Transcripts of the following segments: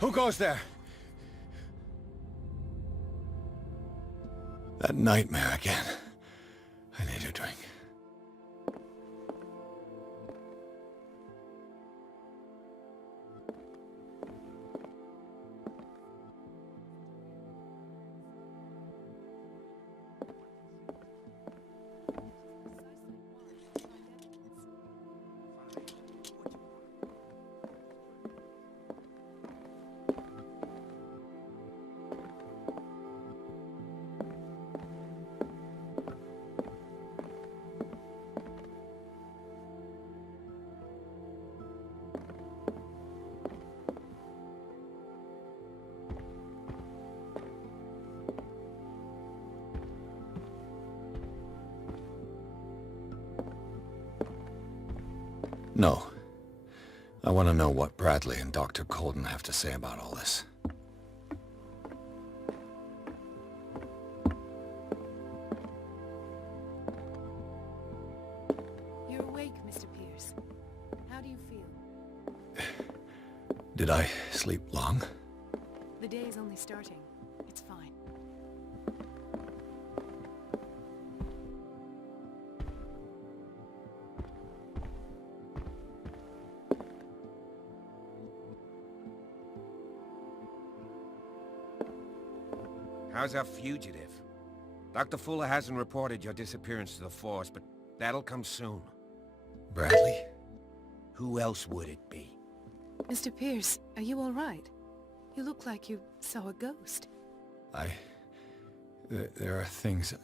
Who goes there? That nightmare again. I need a drink. No. I want to know what Bradley and Dr. Colden have to say about all this. You're awake, Mr. Pierce. How do you feel? Did I sleep long? The day is only starting. It's fine. How's our fugitive? Dr. Fuller hasn't reported your disappearance to the force, but that'll come soon. Bradley? Who else would it be? Mr. Pierce, are you all right? You look like you saw a ghost. There are things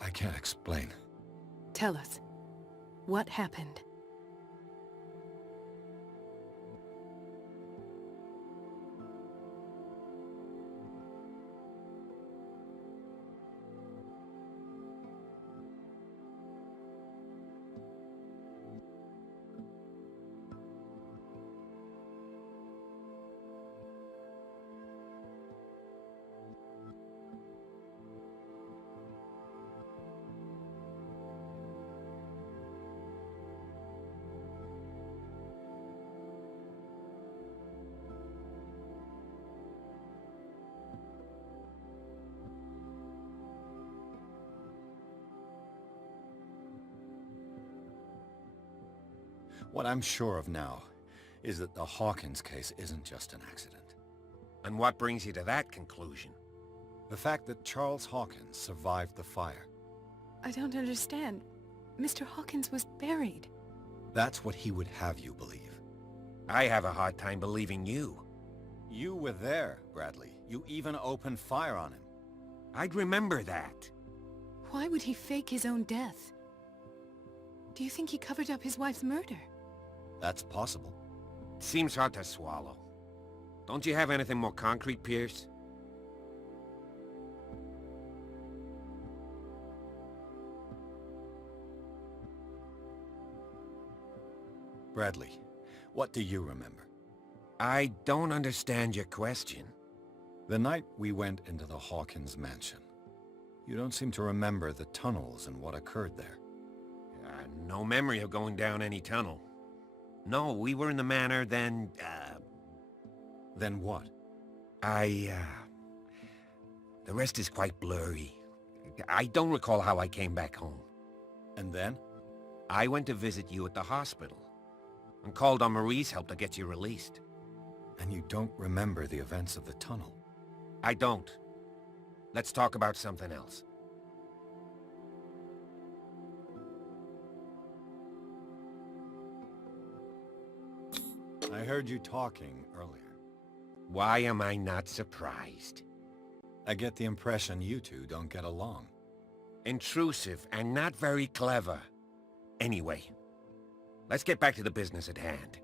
I can't explain. Tell us. What happened? What I'm sure of now is that the Hawkins case isn't just an accident. And what brings you to that conclusion? The fact that Charles Hawkins survived the fire. I don't understand. Mr. Hawkins was buried. That's what he would have you believe. I have a hard time believing you. You were there, Bradley. You even opened fire on him. I'd remember that. Why would he fake his own death? Do you think he covered up his wife's murder? That's possible. Seems hard to swallow. Don't you have anything more concrete, Pierce? Bradley, what do you remember? I don't understand your question. The night we went into the Hawkins mansion. You don't seem to remember the tunnels and what occurred there. No memory of going down any tunnel. No, we were in the manor, then, Then what? The rest is quite blurry. I don't recall how I came back home. And then? I went to visit you at the hospital, and called on Marie's help to get you released. And you don't remember the events of the tunnel? I don't. Let's talk about something else. I heard you talking earlier. Why am I not surprised? I get the impression you two don't get along. Intrusive and not very clever. Anyway, let's get back to the business at hand.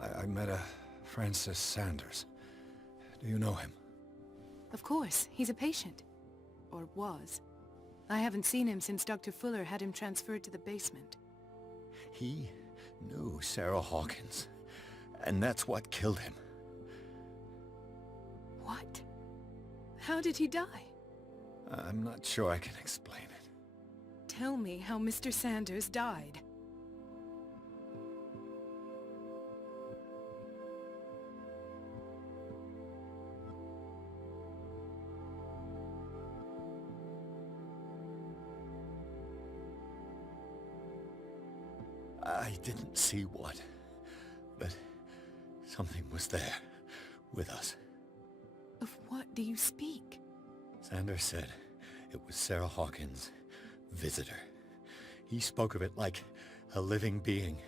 I met a Francis Sanders. Do you know him? Of course, he's a patient. Or was. I haven't seen him since Dr. Fuller had him transferred to the basement. He knew Sarah Hawkins, and that's what killed him. What? How did he die? I'm not sure I can explain it. Tell me how Mr. Sanders died. I didn't see what, but something was there, with us. Of what do you speak? Sanders said it was Sarah Hawkins' visitor. He spoke of it like a living being.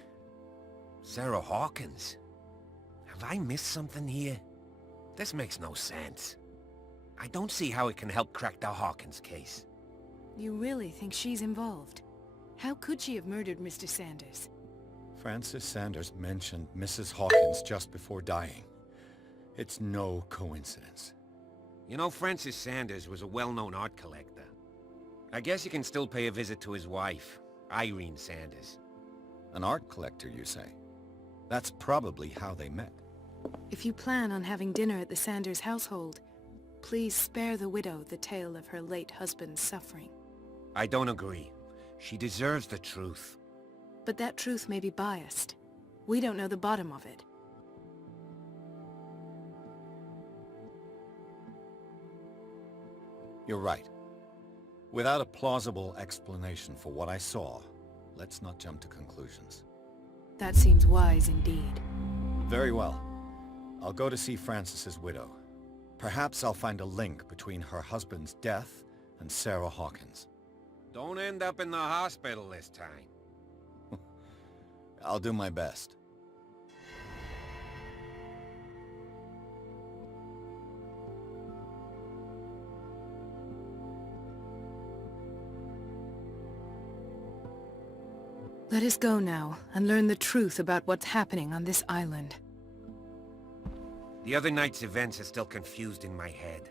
Sarah Hawkins? Have I missed something here? This makes no sense. I don't see how it can help crack the Hawkins case. You really think she's involved? How could she have murdered Mr. Sanders? Francis Sanders mentioned Mrs. Hawkins just before dying. It's no coincidence. You know, Francis Sanders was a well-known art collector. I guess you can still pay a visit to his wife, Irene Sanders. An art collector, you say? That's probably how they met. If you plan on having dinner at the Sanders household, please spare the widow the tale of her late husband's suffering. I don't agree. She deserves the truth. But that truth may be biased. We don't know the bottom of it. You're right. Without a plausible explanation for what I saw, let's not jump to conclusions. That seems wise indeed. Very well. I'll go to see Francis's widow. Perhaps I'll find a link between her husband's death and Sarah Hawkins. Don't end up in the hospital this time. I'll do my best. Let us go now and learn the truth about what's happening on this island. The other night's events are still confused in my head.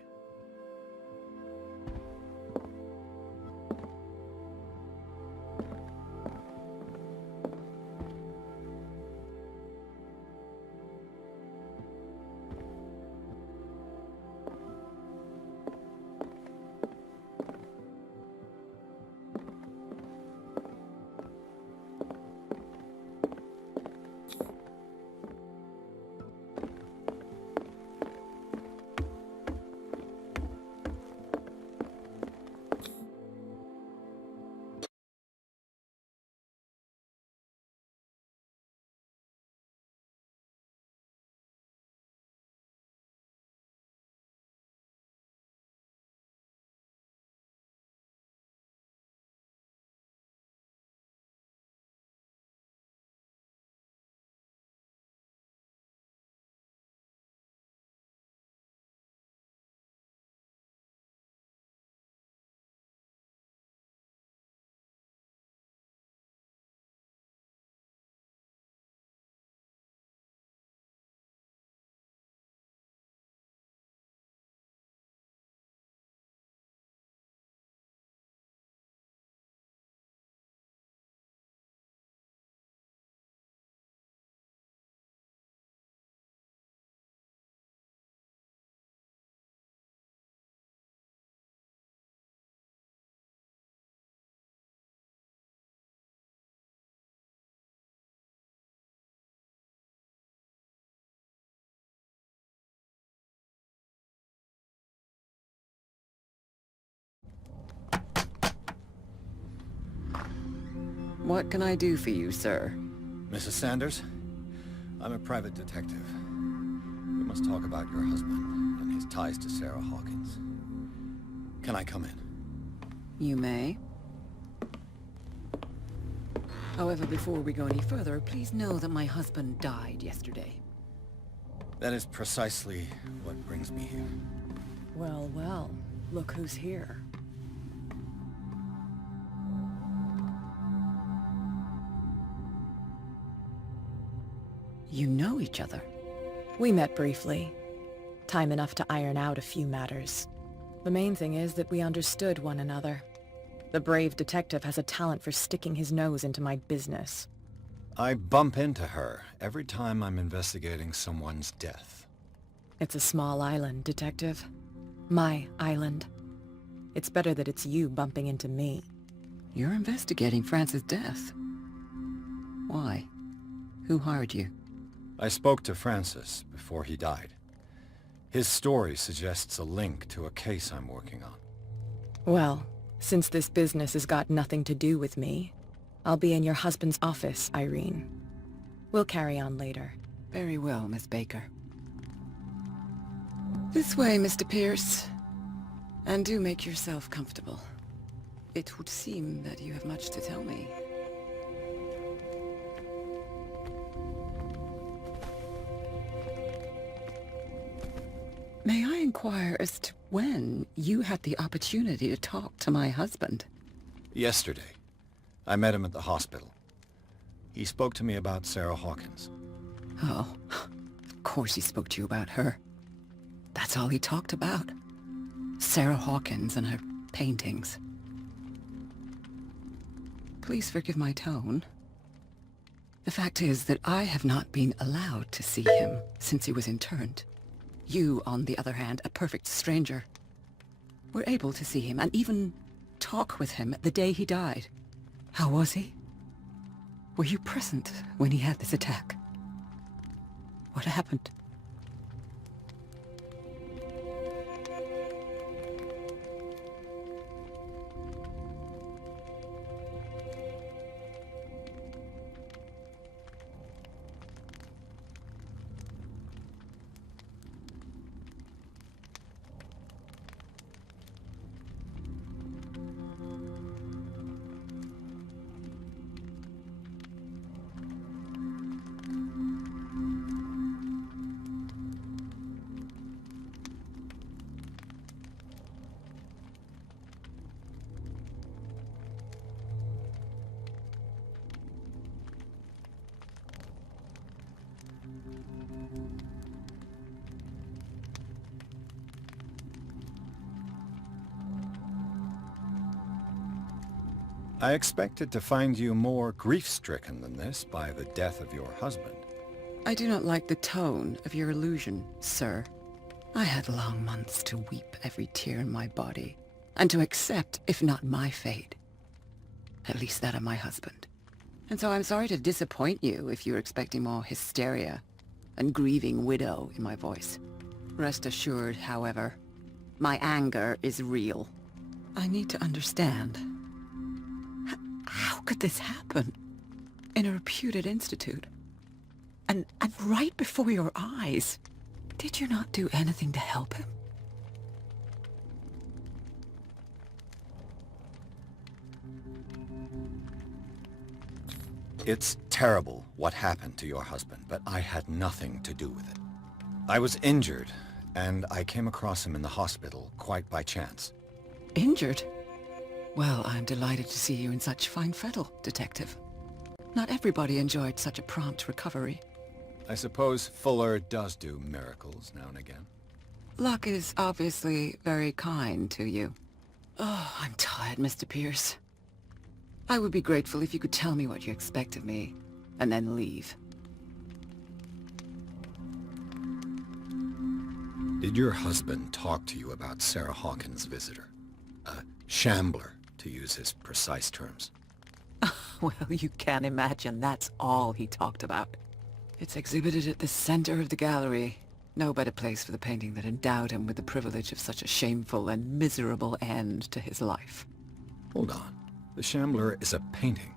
What can I do for you, sir? Mrs. Sanders? I'm a private detective. We must talk about your husband and his ties to Sarah Hawkins. Can I come in? You may. However, before we go any further, please know that my husband died yesterday. That is precisely what brings me here. Well, well, look who's here. You know each other. We met briefly. Time enough to iron out a few matters. The main thing is that we understood one another. The brave detective has a talent for sticking his nose into my business. I bump into her every time I'm investigating someone's death. It's a small island, Detective. My island. It's better that it's you bumping into me. You're investigating Francis' death. Why? Who hired you? I spoke to Francis before he died. His story suggests a link to a case I'm working on. Well, since this business has got nothing to do with me, I'll be in your husband's office, Irene. We'll carry on later. Very well, Miss Baker. This way, Mr. Pierce. And do make yourself comfortable. It would seem that you have much to tell me. May I inquire as to when you had the opportunity to talk to my husband? Yesterday, I met him at the hospital. He spoke to me about Sarah Hawkins. Oh, of course he spoke to you about her. That's all he talked about. Sarah Hawkins and her paintings. Please forgive my tone. The fact is that I have not been allowed to see him since he was interned. You, on the other hand, a perfect stranger, were able to see him and even talk with him the day he died. How was he? Were you present when he had this attack? What happened? I expected to find you more grief-stricken than this by the death of your husband. I do not like the tone of your allusion, sir. I had long months to weep every tear in my body, and to accept, if not my fate, at least that of my husband. And so I'm sorry to disappoint you if you're expecting more hysteria and grieving widow in my voice. Rest assured, however, my anger is real. I need to understand. How could this happen? In a reputed institute? And right before your eyes? Did you not do anything to help him? It's terrible what happened to your husband, but I had nothing to do with it. I was injured, and I came across him in the hospital quite by chance. Injured? Well, I'm delighted to see you in such fine fettle, Detective. Not everybody enjoyed such a prompt recovery. I suppose Fuller does do miracles now and again. Luck is obviously very kind to you. Oh, I'm tired, Mr. Pierce. I would be grateful if you could tell me what you expect of me, and then leave. Did your husband talk to you about Sarah Hawkins' visitor? A shambler, to use his precise terms. Well, you can imagine that's all he talked about. It's exhibited at the center of the gallery. No better place for the painting that endowed him with the privilege of such a shameful and miserable end to his life. Hold on. The Shambler is a painting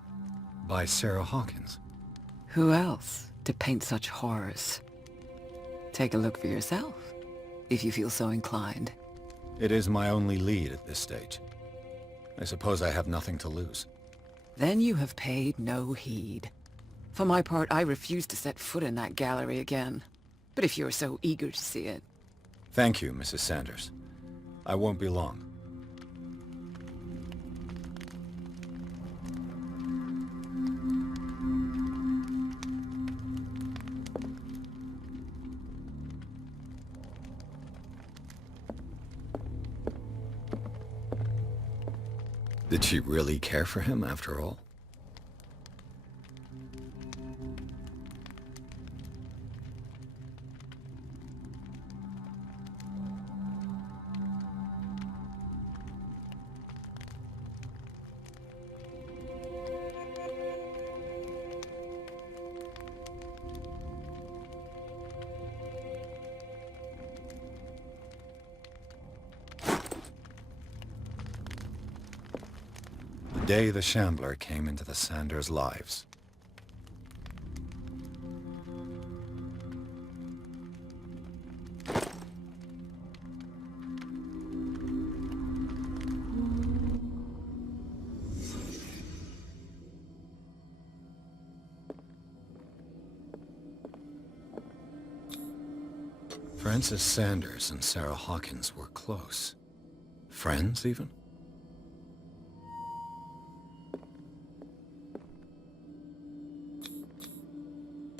by Sarah Hawkins. Who else to paint such horrors? Take a look for yourself, if you feel so inclined. It is my only lead at this stage. I suppose I have nothing to lose. Then you have paid no heed. For my part, I refuse to set foot in that gallery again. But if you're so eager to see it... Thank you, Mrs. Sanders. I won't be long. Did she really care for him after all? day the Shambler came into the Sanders' lives. Francis Sanders and Sarah Hawkins were close. Friends, even?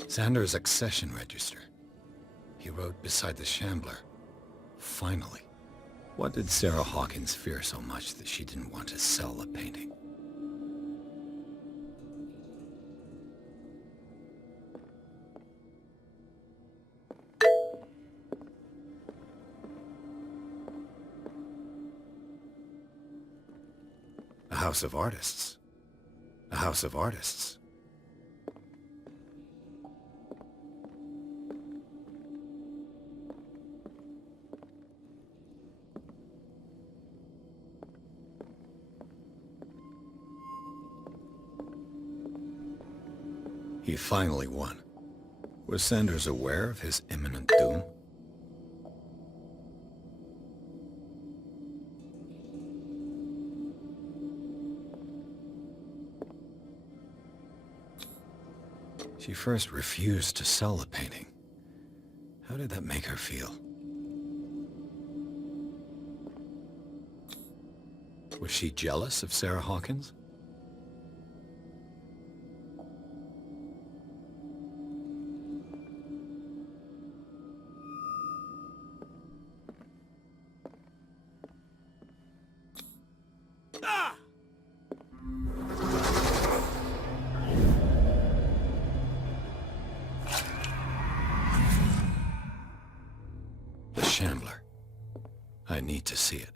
Sanders' accession register. He wrote beside the Shambler. Finally. What did Sarah Hawkins fear so much that she didn't want to sell the painting? A house of artists. A house of artists. He finally won. Was Sanders aware of his imminent doom? She first refused to sell the painting. How did that make her feel? Was she jealous of Sarah Hawkins? The Shambler. I need to see it.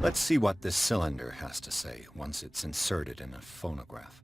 Let's see what this cylinder has to say once it's inserted in a phonograph.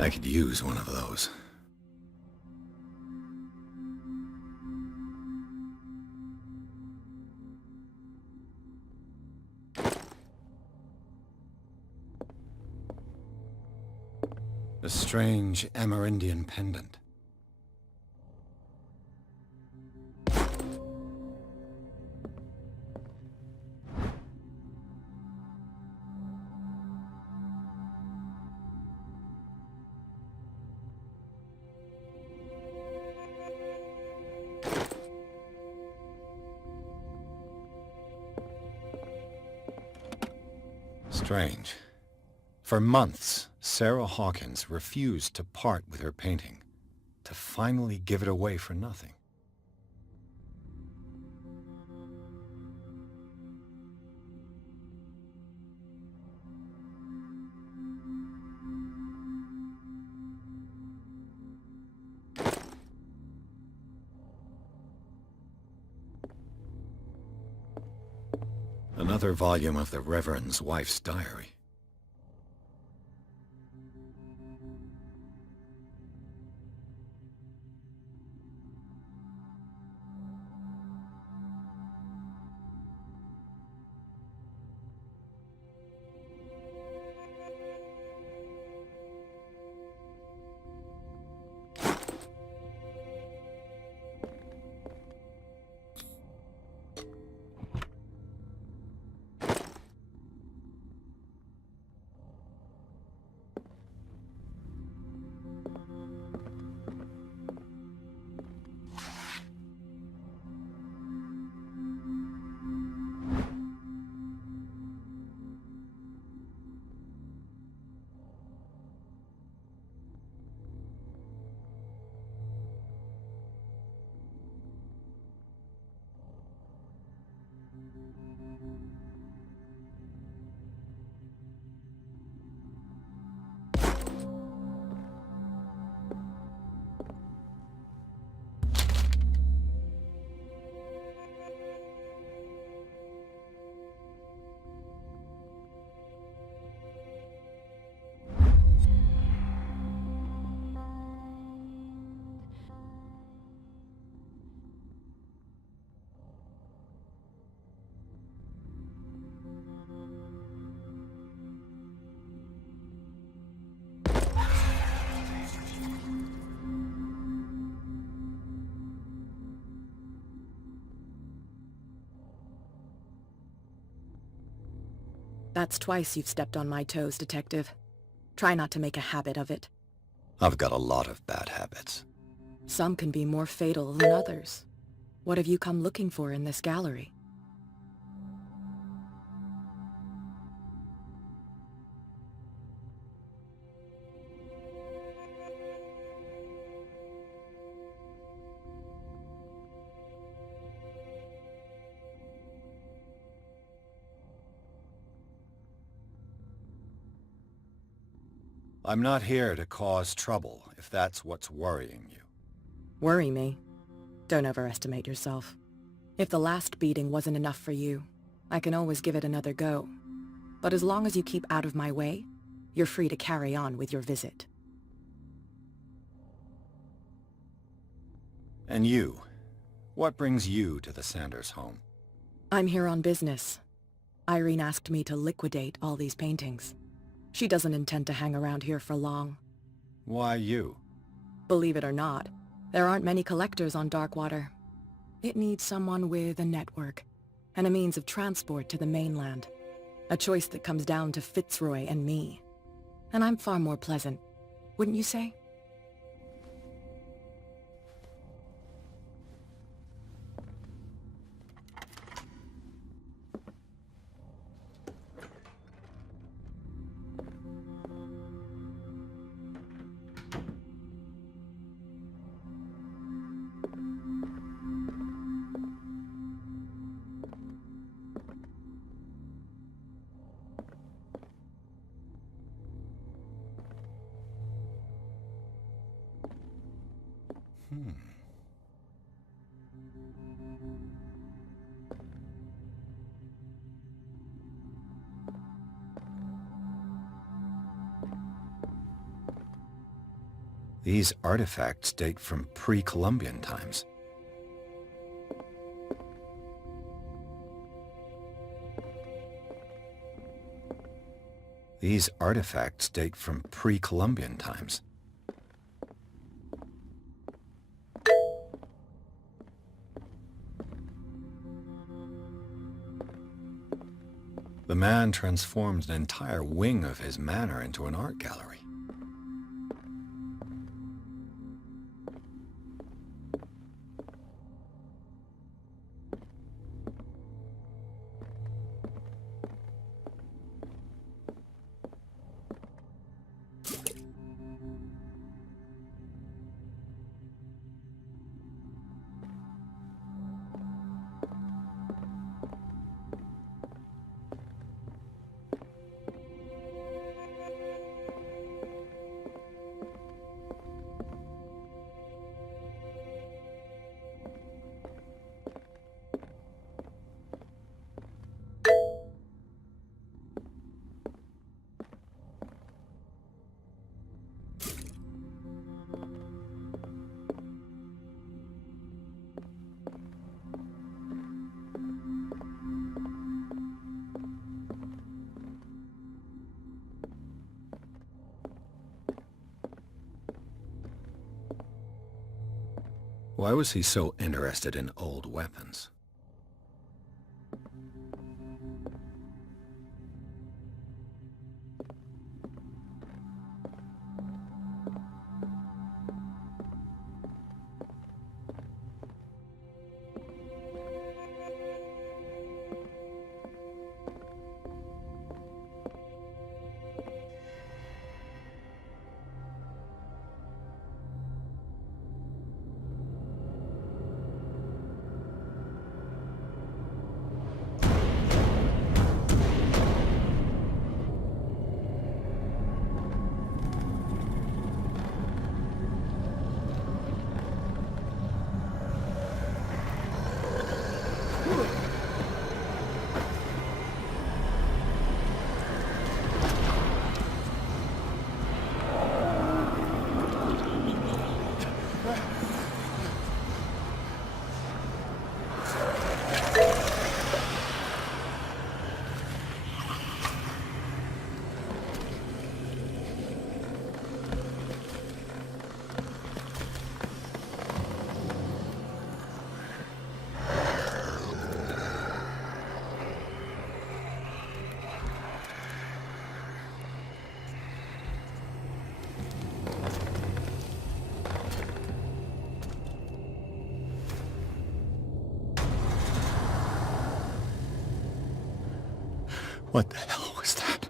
I could use one of those. A strange Amerindian pendant. Strange. For months, Sarah Hawkins refused to part with her painting, to finally give it away for nothing. Another volume of the Reverend's wife's diary. That's twice you've stepped on my toes, Detective. Try not to make a habit of it. I've got a lot of bad habits. Some can be more fatal than others. What have you come looking for in this gallery? I'm not here to cause trouble, if that's what's worrying you. Worry me? Don't overestimate yourself. If the last beating wasn't enough for you, I can always give it another go. But as long as you keep out of my way, you're free to carry on with your visit. And you? What brings you to the Sanders home? I'm here on business. Irene asked me to liquidate all these paintings. She doesn't intend to hang around here for long. Why you? Believe it or not, there aren't many collectors on Darkwater. It needs someone with a network, and a means of transport to the mainland. A choice that comes down to Fitzroy and me. And I'm far more pleasant, wouldn't you say? These artifacts date from pre-Columbian times. These artifacts date from pre-Columbian times. The man transformed an entire wing of his manor into an art gallery. Why was he so interested in old weapons? What the hell was that?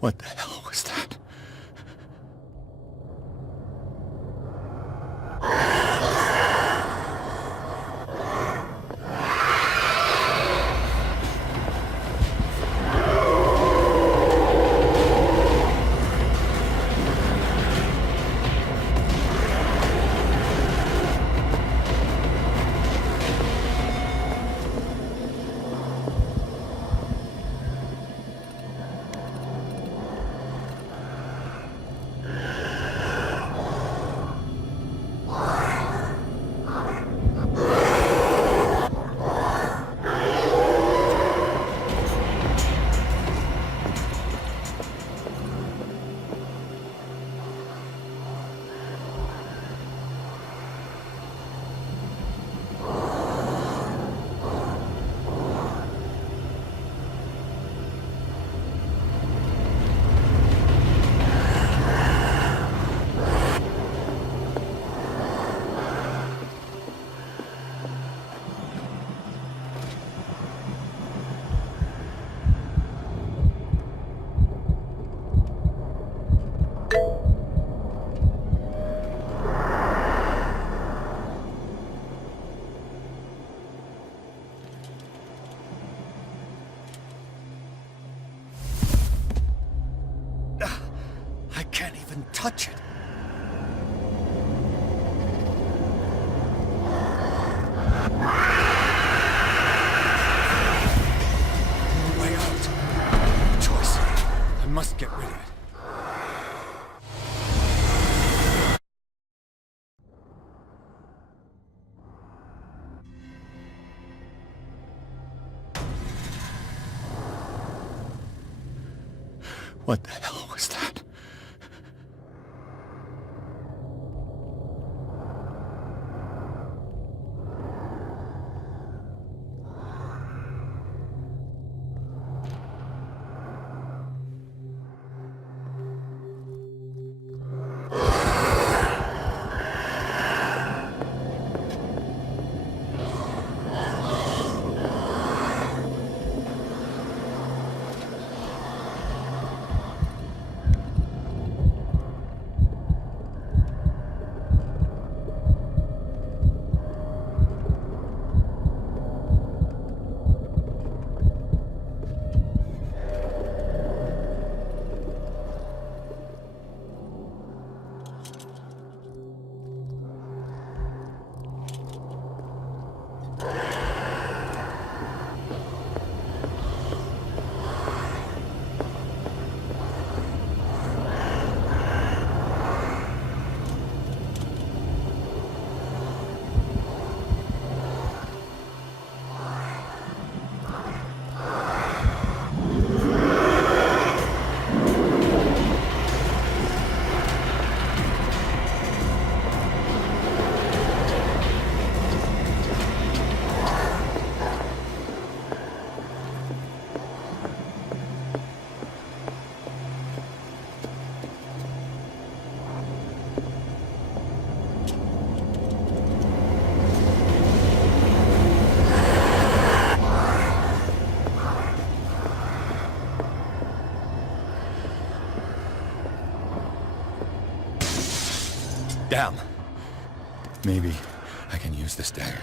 What the hell was that? touch it. Way out. No choice. I must get rid of it. What the hell was that? Damn. Maybe I can use this dagger.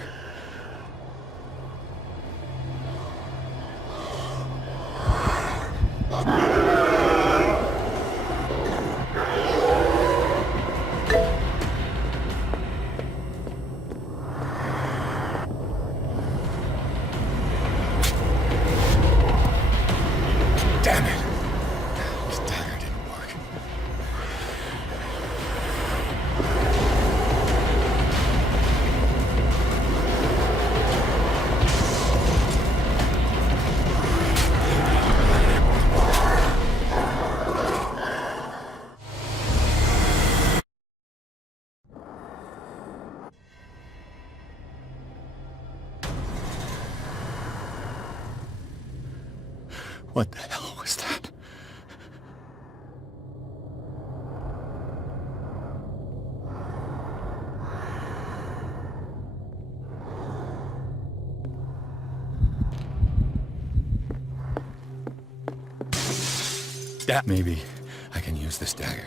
Damn it! This dagger didn't work. What the hell was that? Maybe I can use this dagger.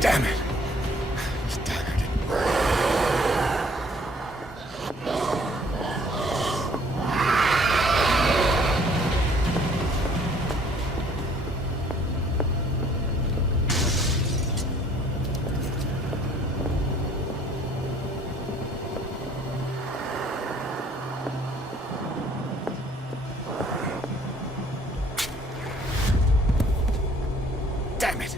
Damn it! This dagger didn't work. Damn it!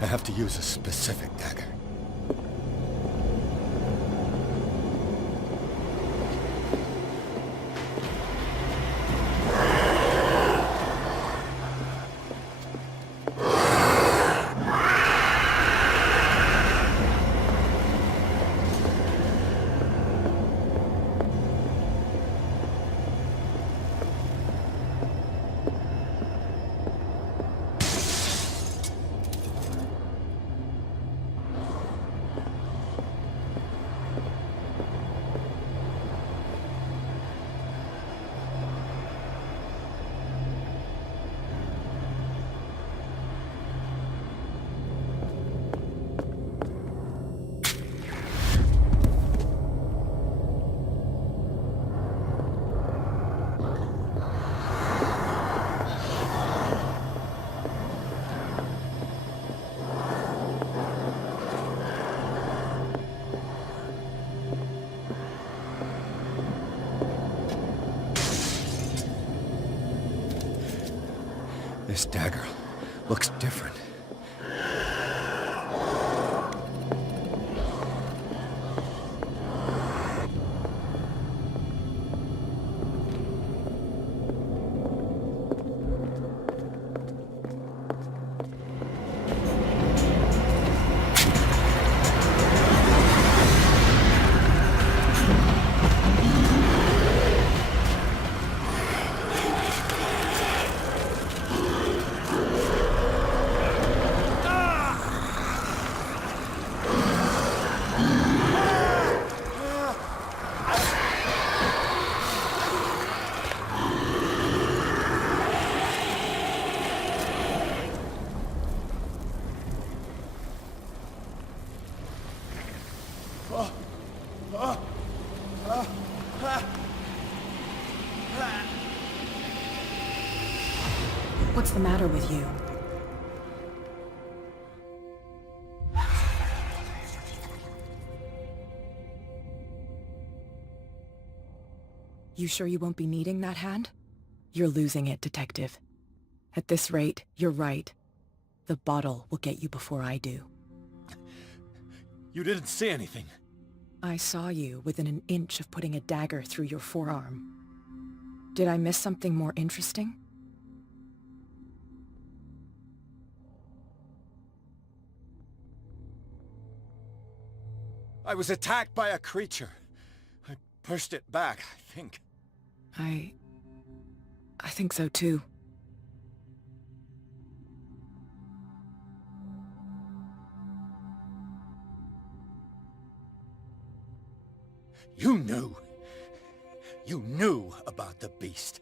I have to use a specific dagger. This dagger looks different. What's the matter with you? You sure you won't be needing that hand? You're losing it, Detective. At this rate, you're right. The bottle will get you before I do. You didn't see anything. I saw you within an inch of putting a dagger through your forearm. Did I miss something more interesting? I was attacked by a creature. I pushed it back, I think. I think so too. You knew. You knew about the beast.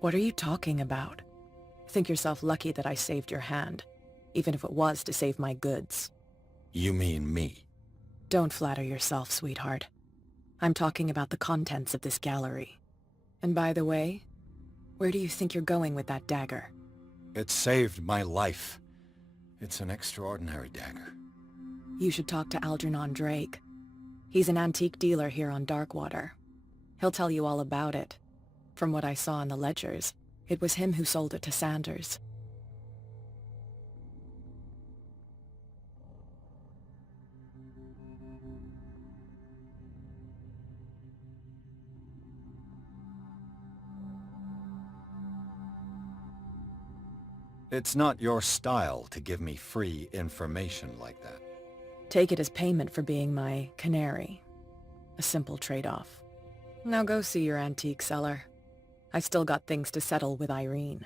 What are you talking about? Think yourself lucky that I saved your hand, even if it was to save my goods. You mean me? Don't flatter yourself, sweetheart. I'm talking about the contents of this gallery. And by the way, where do you think you're going with that dagger? It saved my life. It's an extraordinary dagger. You should talk to Algernon Drake. He's an antique dealer here on Darkwater. He'll tell you all about it. From what I saw in the ledgers, it was him who sold it to Sanders. It's not your style to give me free information like that. Take it as payment for being my canary. A simple trade-off. Now go see your antique seller. I've still got things to settle with Irene.